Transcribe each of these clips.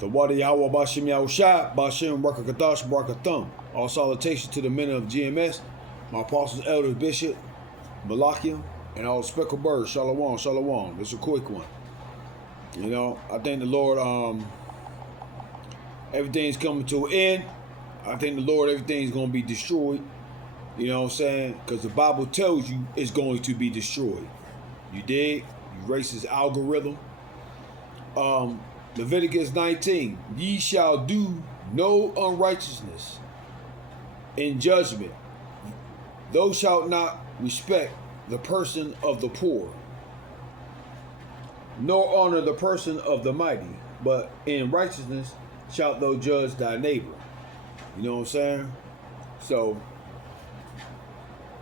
The Wadi Yahweh Bashim Yahushai, Bashim Rakakadash Barakathum. All salutations to the men of GMS, my apostles, elders, bishop, Malachiam, and all the speckled birds. Shalom, shalom. This is a quick one. You know, I thank the Lord, everything's coming to an end. I thank the Lord, everything's going to be destroyed. You know what I'm saying? Because the Bible tells you it's going to be destroyed. You dig? You racist algorithm. Leviticus 19. Ye shall do no unrighteousness in judgment. Thou shalt not respect the person of the poor, nor honor the person of the mighty, but in righteousness shalt thou judge thy neighbor. You know what I'm saying? So,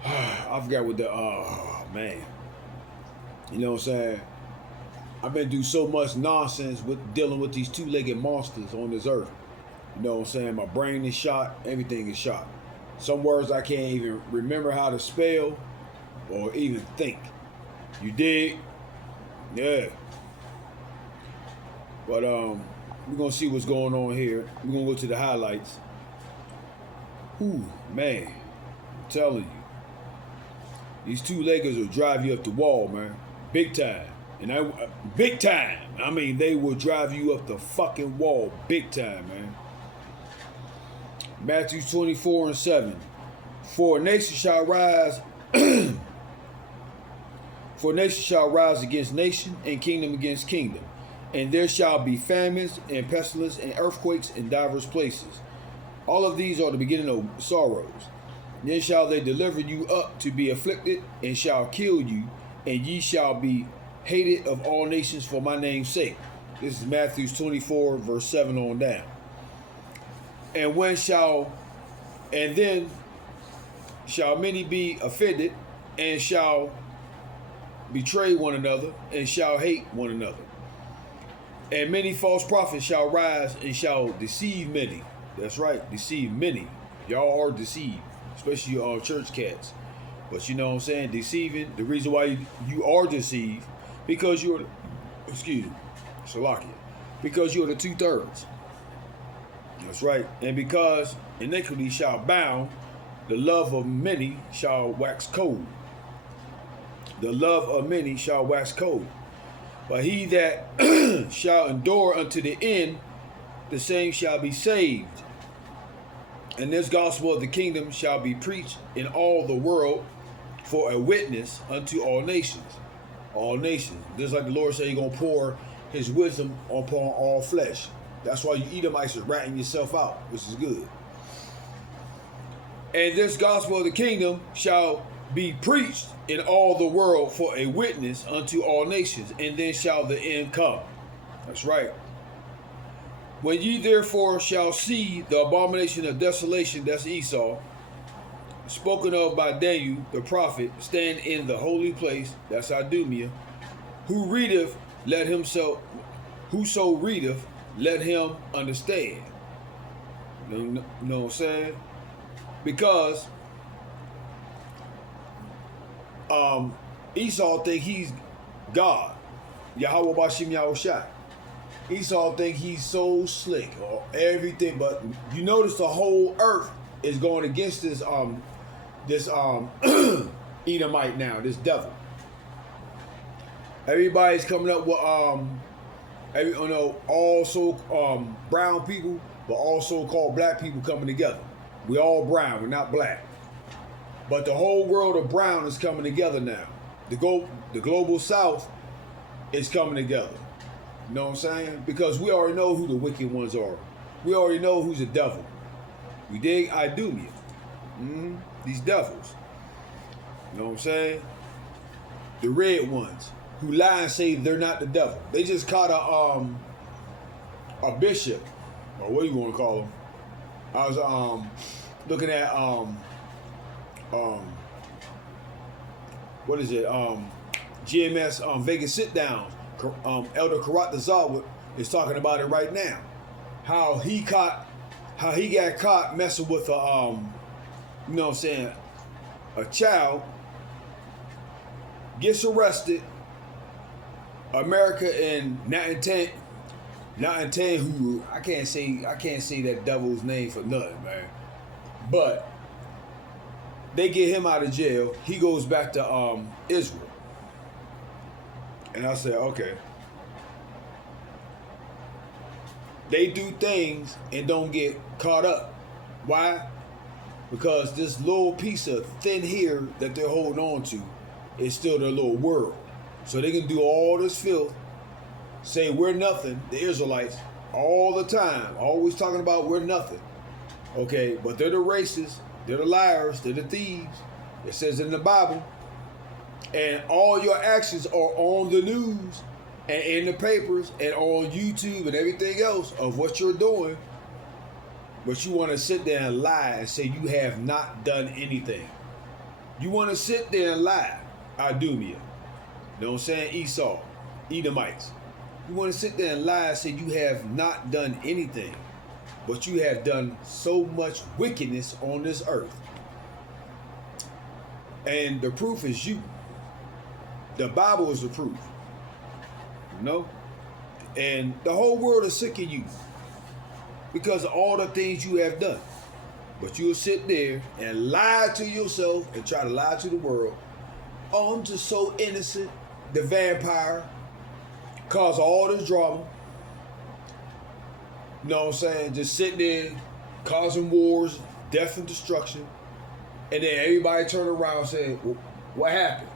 I forgot what the, man. You know what I'm saying? I've been through so much nonsense with dealing with these two-legged monsters on this earth. You know what I'm saying? My brain is shot. Everything is shot. Some words I can't even remember how to spell or even think. You dig? Yeah. But we're gonna see what's going on here. We're gonna go to the highlights. Ooh, man. I'm telling you. These two-leggers will drive you up the wall, man. Big time. And big time. I mean, they will drive you up the fucking wall. Big time, man. Matthew 24:7. For nation shall rise for nation shall rise against nation, and kingdom against kingdom. And there shall be famines and pestilence and earthquakes in divers places. All of these are the beginning of sorrows. Then shall they deliver you up to be afflicted, and shall kill you, and ye shall be hated of all nations for my name's sake. This is Matthew 24:7 on down. And then shall many be offended, and shall betray one another, and shall hate one another. And many false prophets shall rise, and shall deceive many. That's right, deceive many. Y'all are deceived, especially you church cats. But you know what I'm saying? Deceiving, the reason why you are deceived, because you're, Salakia, because you're the 2/3. That's right. And because iniquity shall abound, the love of many shall wax cold. The love of many shall wax cold. But he that shall endure unto the end, the same shall be saved. And this gospel of the kingdom shall be preached in all the world for a witness unto all nations. All nations. Just like the Lord said, He's going to pour His wisdom upon all flesh. That's why you Edomites are ratting yourself out, which is good. And this gospel of the kingdom shall be preached in all the world for a witness unto all nations, and then shall the end come. That's right. When ye therefore shall see the abomination of desolation, that's Esau, spoken of by Daniel the prophet, stand in the holy place, that's Idumea, who readeth, let himself, whoso readeth, let him understand. You know what I'm saying? Because Esau think he's God. Yahweh Bashim Yahushai. Esau think he's so slick or everything, but you notice the whole earth is going against this Edomite now, this devil. Everybody's coming up with also brown people, but also called black people coming together. We all brown, we're not black. But the whole world of brown is coming together now. The global south is coming together. You know what I'm saying? Because we already know who the wicked ones are. We already know who's the devil. We dig Idumea. These devils. You know what I'm saying? The red ones who lie and say they're not the devil. They just caught a bishop, or what do you want to call him? I was looking at what is it? GMS Vegas sit downs. Elder Karat Zawa is talking about it right now. How he got caught messing with you know what I'm saying, a child, gets arrested. America and Netanyahu, I can't say that devil's name for nothing, man. But they get him out of jail. He goes back to Israel. And I said, okay. They do things and don't get caught up. Why? Because this little piece of thin hair that they're holding on to is still their little world. So they can do all this filth, say we're nothing, the Israelites, all the time, always talking about we're nothing. Okay, but they're the racists, they're the liars, they're the thieves. It says in the Bible. And all your actions are on the news and in the papers and on YouTube and everything else of what you're doing. But you want to sit there and lie and say you have not done anything. You want to sit there and lie. Idumea. You know what I'm saying? Esau. Edomites. You want to sit there and lie and say you have not done anything. But you have done so much wickedness on this earth. And the proof is you. The Bible is the proof. You know? And the whole world is sick of you because of all the things you have done. But you'll sit there and lie to yourself and try to lie to the world. Oh, I'm just so innocent. The vampire caused all this drama. You know what I'm saying? Just sitting there causing wars, death and destruction. And then everybody turn around and say, well, what happened?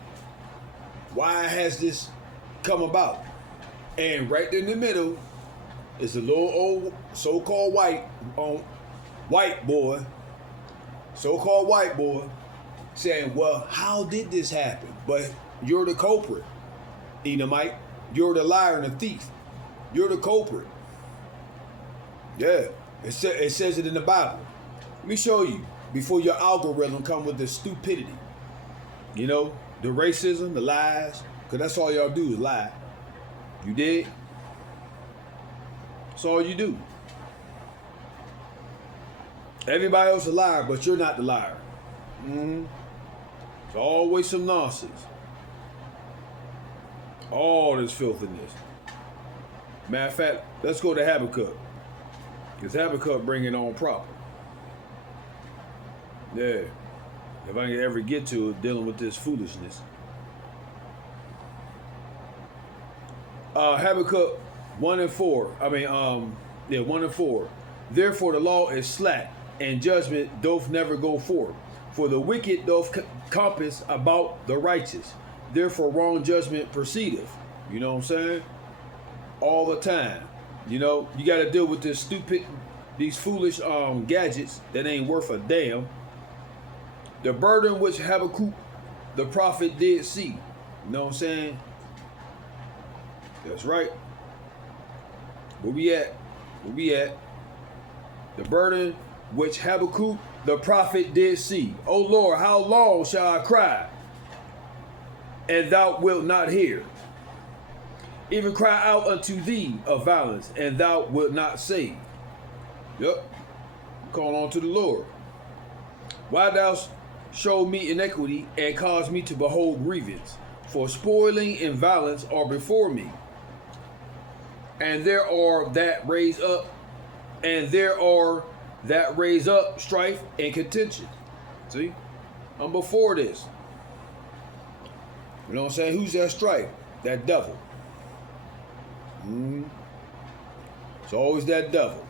Why has this come about? And right in the middle is a little old so-called white boy, so-called white boy, saying, well, how did this happen? But you're the culprit, Edomite. You're the liar and the thief. You're the culprit. Yeah, it says it in the Bible. Let me show you before your algorithm come with this stupidity. You know, the racism, the lies, because that's all y'all do is lie. You did? That's all you do. Everybody else is a liar, but you're not the liar. It's always some nonsense. All this filthiness. Matter of fact, let's go to Habakkuk. Because Habakkuk bring it on proper. Yeah. If I can ever get to it, dealing with this foolishness. Habakkuk 1 and 4. 1 and 4. Therefore the law is slack, and judgment doth never go forth. For the wicked doth compass about the righteous. Therefore wrong judgment proceedeth. You know what I'm saying? All the time. You know, you got to deal with these foolish gadgets that ain't worth a damn. The burden which Habakkuk the prophet did see. You know what I'm saying? That's right. Where we at? The burden which Habakkuk the prophet did see. O Lord, how long shall I cry, and thou wilt not hear? Even cry out unto thee of violence, and thou wilt not save. Yep. Call on to the Lord. Why thou show me iniquity, and cause me to behold grievance? For spoiling and violence are before me. And there are that raise up, strife and contention. See? I'm before this. You know what I'm saying? Who's that strife? That devil. It's always that devil.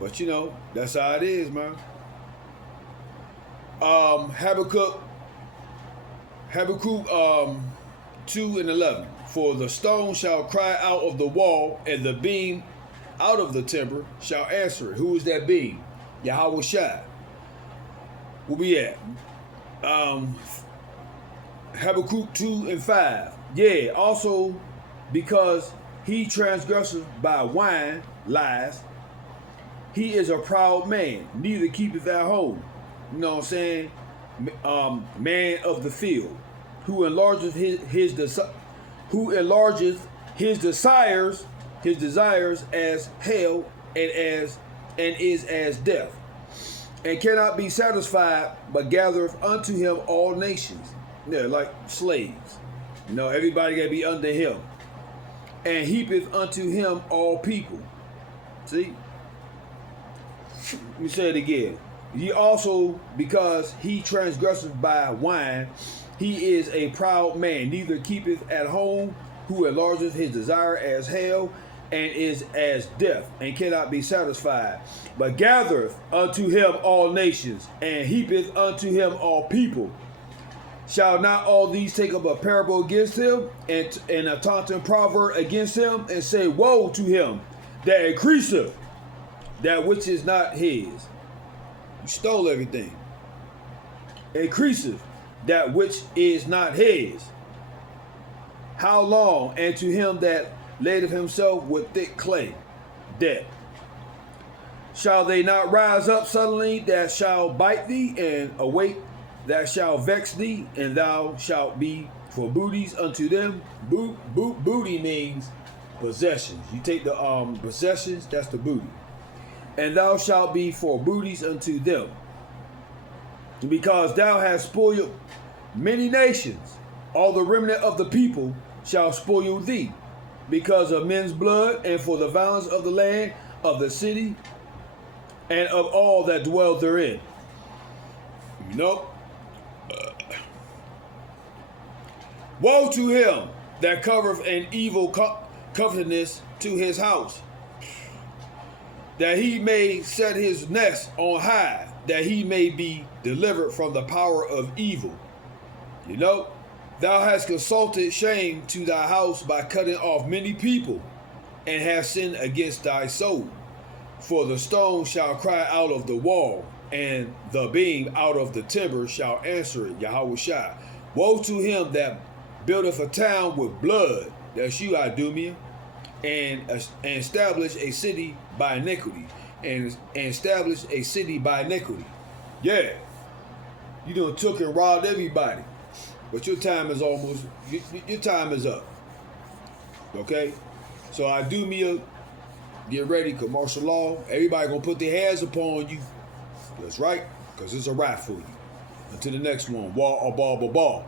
But you know, that's how it is, man. Habakkuk 2 and 11. For the stone shall cry out of the wall, and the beam out of the timber shall answer it. Who is that beam? Yahweh Shai. Where we at? Habakkuk 2 and 5. Yeah, also because he transgresseth by wine, lies, he is a proud man, neither keepeth at home. You know what I'm saying? Man of the field, who enlargeth his desires as hell and is as death, and cannot be satisfied, but gathereth unto him all nations. Yeah, like slaves. You know, everybody gotta be under him. and heapeth unto him all people. See? Let me say it again. Ye also, because he transgresseth by wine, he is a proud man, neither keepeth at home, who enlargeth his desire as hell, and is as death, and cannot be satisfied, but gathereth unto him all nations, and heapeth unto him all people. Shall not all these take up a parable against him, and a taunting proverb against him, and say, woe to him that increaseth that which is not his? You stole everything. Increaseth that which is not his. How long? And to him that ladeth himself with thick clay, death. Shall they not rise up suddenly that shall bite thee, and awake that shall vex thee, and thou shalt be for booties unto them? Booty means possessions. You take the possessions, that's the booty. And thou shalt be for booties unto them, because thou hast spoiled many nations. All the remnant of the people shall spoil thee, because of men's blood, and for the violence of the land, of the city, and of all that dwell therein. Nope. Woe to him that covereth an evil covetousness to his house, that he may set his nest on high, that he may be delivered from the power of evil. You know, thou hast consulted shame to thy house by cutting off many people, and hast sinned against thy soul. For the stone shall cry out of the wall, and the beam out of the timber shall answer it. Yahweh Shai. Woe to him that buildeth a town with blood, that's you, Idumea, and establish a city by iniquity, and establish a city by iniquity. Yeah, you done took and robbed everybody, but your time is almost, your time is up. Okay, so Idumea, get ready, cause martial law, everybody gonna put their hands upon you. That's right, cause it's a wrap for you. Until the next one, wall or ball, ball.